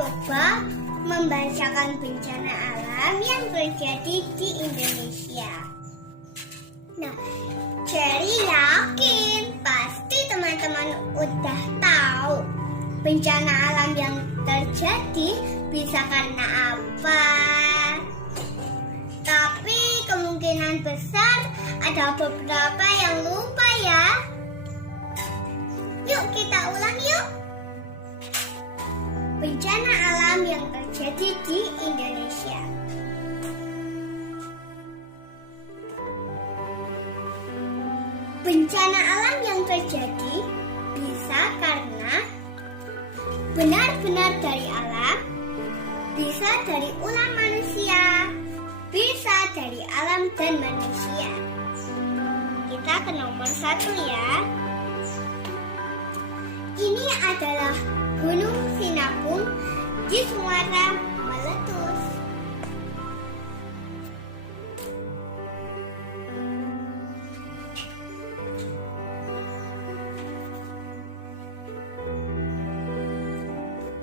coba membacakan bencana alam yang terjadi di Indonesia. Nah, Cherry yakin pasti teman-teman udah tahu bencana alam yang terjadi bisa karena apa. Tapi kemungkinan besar ada beberapa yang lupa ya. Yuk kita ulang yuk. Bencana alam yang terjadi di Indonesia. Bencana alam yang terjadi bisa karena benar-benar dari alam, bisa dari ulah manusia, bisa dari alam dan manusia. Kita ke nomor 1 ya. Ini adalah Gunung Sinabung di Sumatera meletus.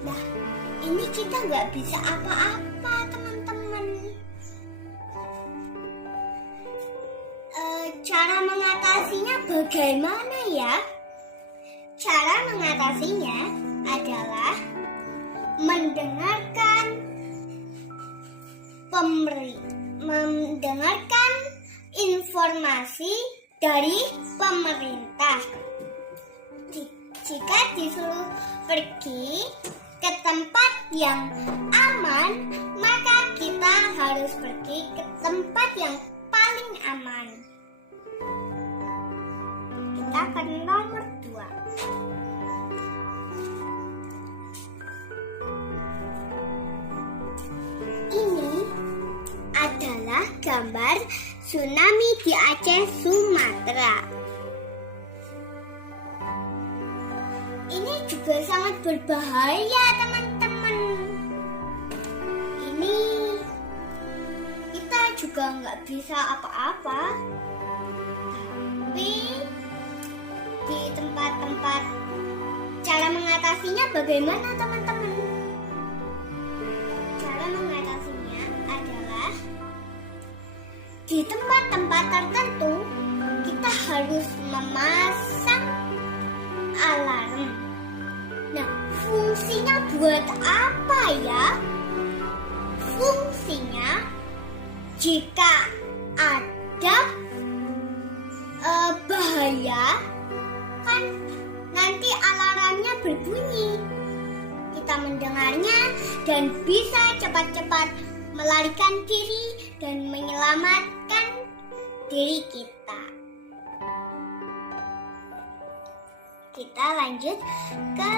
Nah, ini kita nggak bisa apa-apa teman-teman. Cara mengatasinya bagaimana ya? Cara mengatasinya adalah mendengarkan informasi dari pemerintah. Jika disuruh pergi ke tempat yang aman, maka kita harus pergi ke tempat yang paling aman. Kita ke nomor 2. Ini adalah gambar tsunami di Aceh, Sumatera. Ini juga sangat berbahaya teman-teman. Ini kita juga nggak bisa apa-apa. Tapi di tempat-tempat cara mengatasinya bagaimana teman-teman? Cara mengatasinya adalah di tempat-tempat tertentu kita harus memasang alarm. Nah, fungsinya buat apa ya? Fungsinya jika ada bahaya, kan nanti alarmnya berbunyi. Kita mendengarnya dan bisa cepat-cepat melarikan diri dan menyelamatkan diri kita. Kita lanjut ke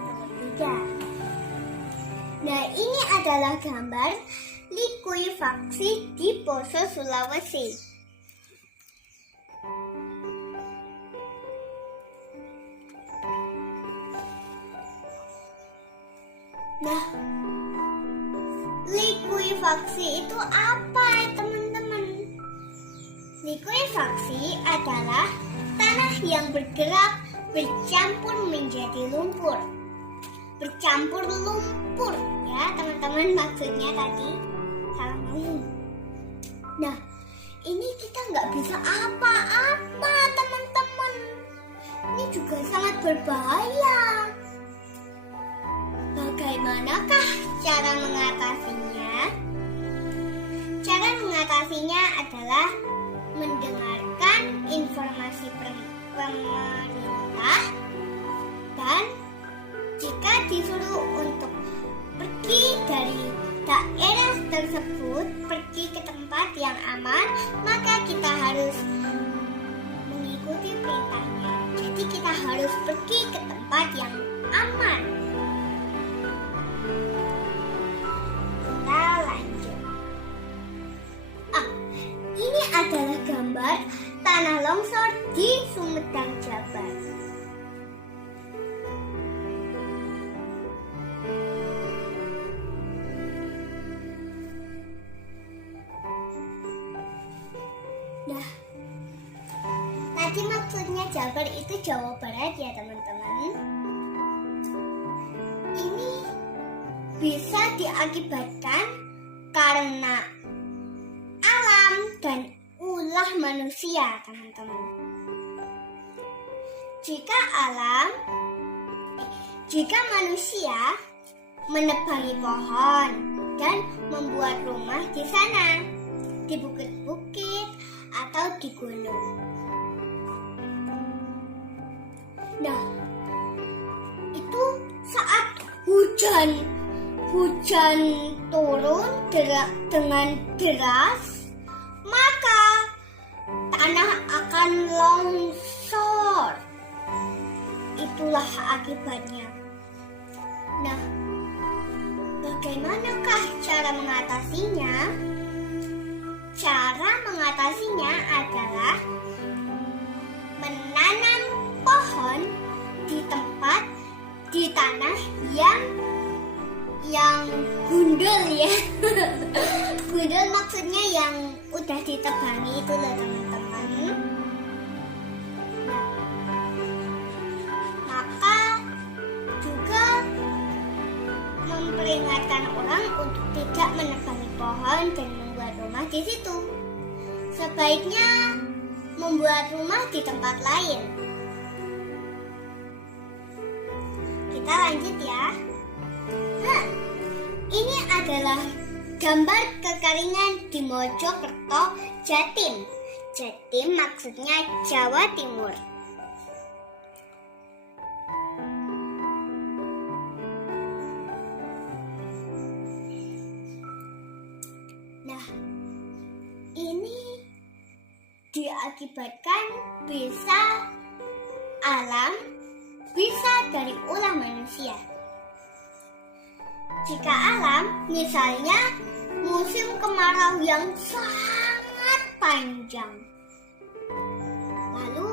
nomor 3. Nah, ini adalah gambar likuifaksi di Poso, Sulawesi. Nah, likuifaksi itu apa teman-teman? Likuifaksi adalah tanah yang bergerak bercampur menjadi lumpur. Bercampur lumpur ya teman-teman, maksudnya tadi salah ngomong. Nah, ini kita nggak bisa apa-apa teman-teman. Ini juga sangat berbahaya. Bagaimanakah cara mengatasinya? Cara mengatasinya adalah mendengarkan informasi pemerintah, dan jika disuruh untuk pergi dari daerah tersebut, pergi ke tempat yang aman, maka kita harus mengikuti perintahnya. Jadi kita harus pergi ke tempat yang aman. Kita lanjut. Ini adalah gambar tanah longsor di Sumedang, Jabar. Nah, tadi maksudnya Jabar itu Jawa Barat ya teman-teman. Ini bisa diakibatkan karena alam dan ulah manusia, teman-teman. Jika manusia menebangi pohon dan membuat rumah di sana, di bukit-bukit atau di gunung. Nah, itu saat hujan turun dengan deras, maka tanah akan longsor. Itulah akibatnya. Nah, bagaimanakah cara mengatasinya? Cara mengatasinya adalah menanam pohon di tanah yang gundul ya. Gundul maksudnya yang udah ditebangi itu loh, teman-teman. Nah, maka juga memperingatkan orang untuk tidak menebangi pohon dan membuat rumah di situ. Sebaiknya membuat rumah di tempat lain. Kita lanjut ya. Ini adalah gambar kekeringan di Mojokerto, Jatim. Jatim maksudnya Jawa Timur. Nah, ini diakibatkan bisa alam, bisa dari ulah manusia. Jika alam, misalnya musim kemarau yang sangat panjang. Lalu,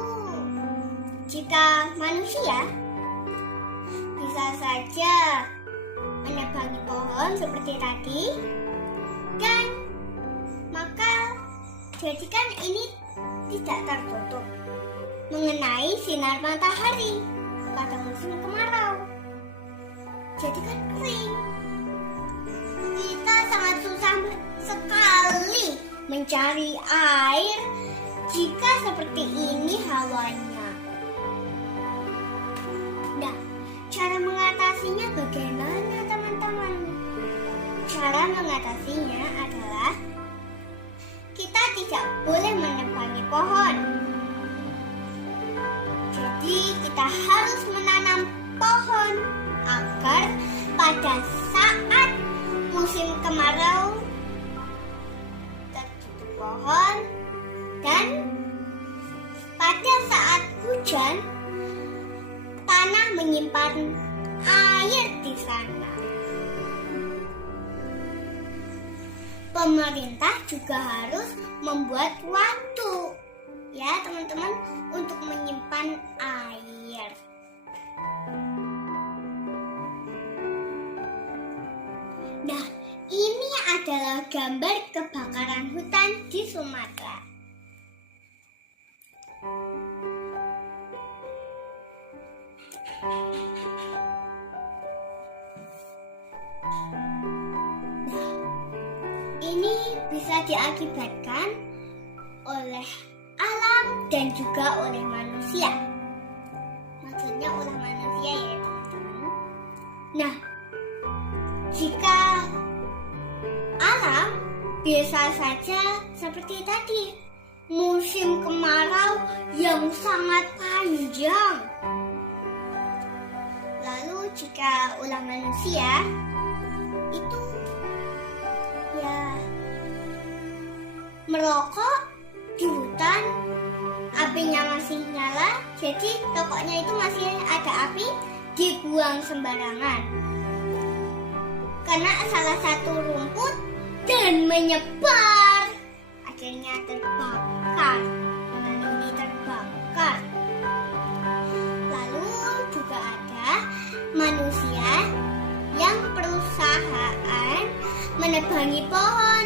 jika manusia bisa saja menebangi pohon seperti tadi, dan maka jadikan ini tidak tertutup mengenai sinar matahari pada musim kemarau. Jadikan kering. Kita sangat susah sekali mencari air jika seperti ini hawanya. Nah, cara mengatasinya bagaimana, teman-teman? Cara mengatasinya adalah kita tidak boleh menebangi pohon. Jadi kita harus menanam pohon agar pada saat musim kemarau tertutup pohon, dan pada saat hujan tanah menyimpan air di sana. Pemerintah juga harus membuat waduk ya teman-teman untuk menyimpan air. Nah, ini adalah gambar kebakaran hutan di Sumatera. Nah, ini bisa diakibatkan oleh alam dan juga oleh manusia. Maksudnya oleh manusia ya teman-teman. Nah, jika alam biasa saja seperti tadi, musim kemarau yang sangat panjang. Lalu jika ulah manusia itu ya merokok di hutan, apinya masih nyala, jadi rokoknya itu masih ada api, dibuang sembarangan karena salah satu rumput dan menyebar, akhirnya terbakar. Dan ini terbakar. Lalu juga ada manusia yang perusahaan menebangi pohon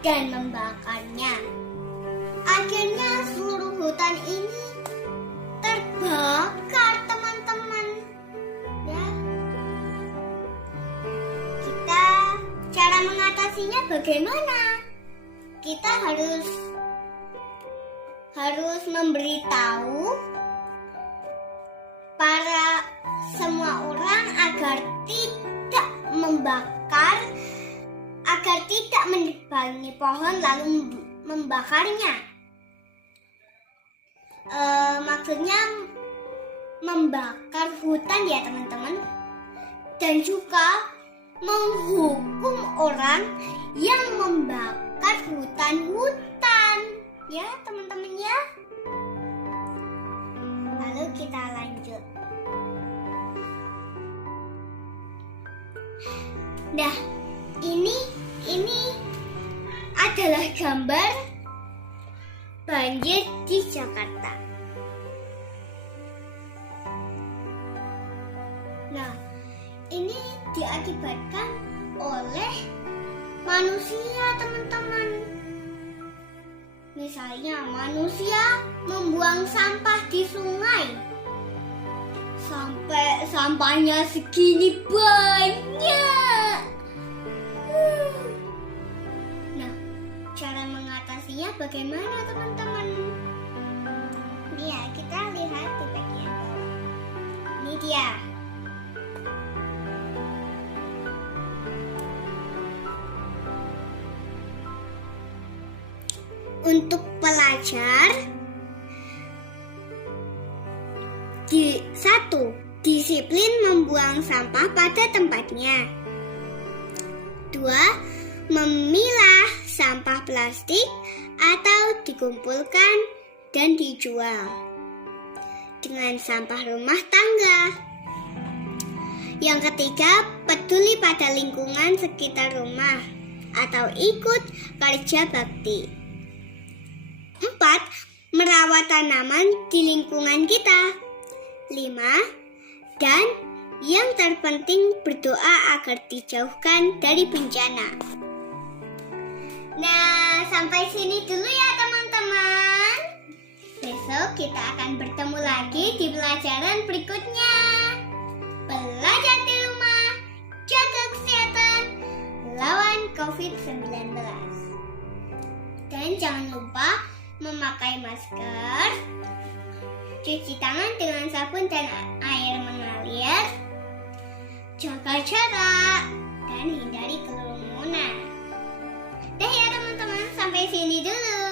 dan membakarnya. Akhirnya seluruh hutan ini terbakar, teman-teman. Ya, kita bagaimana? Kita harus memberitahu para semua orang agar tidak membakar, agar tidak menebangi pohon lalu membakarnya. Maksudnya membakar hutan ya teman-teman, dan juga menghukum orang yang membakar hutan-hutan ya teman-teman ya. Lalu kita lanjut. Nah, ini adalah gambar banjir di Jakarta. Nah, ini diakibatkan oleh manusia, teman-teman. Misalnya, manusia membuang sampah di sungai. Sampai sampahnya segini banyak. Nah, cara mengatasinya bagaimana, teman-teman? Ini ya, kita lihat di bagian bawah. Ini dia. Untuk pelajar, disiplin membuang sampah pada tempatnya. 2. Memilah sampah plastik atau dikumpulkan dan dijual dengan sampah rumah tangga. Yang ketiga, peduli pada lingkungan sekitar rumah atau ikut kerja bakti. 4. Merawat tanaman di lingkungan kita. 5. Dan yang terpenting, berdoa agar dijauhkan dari bencana. Nah, sampai sini dulu ya teman-teman. Besok kita akan bertemu lagi di pelajaran berikutnya. Belajar di rumah, jaga kesehatan, lawan COVID-19. Dan jangan lupa memakai masker, cuci tangan dengan sabun dan air mengalir, jaga jarak, dan hindari kerumunan. Dah ya teman-teman, sampai sini dulu.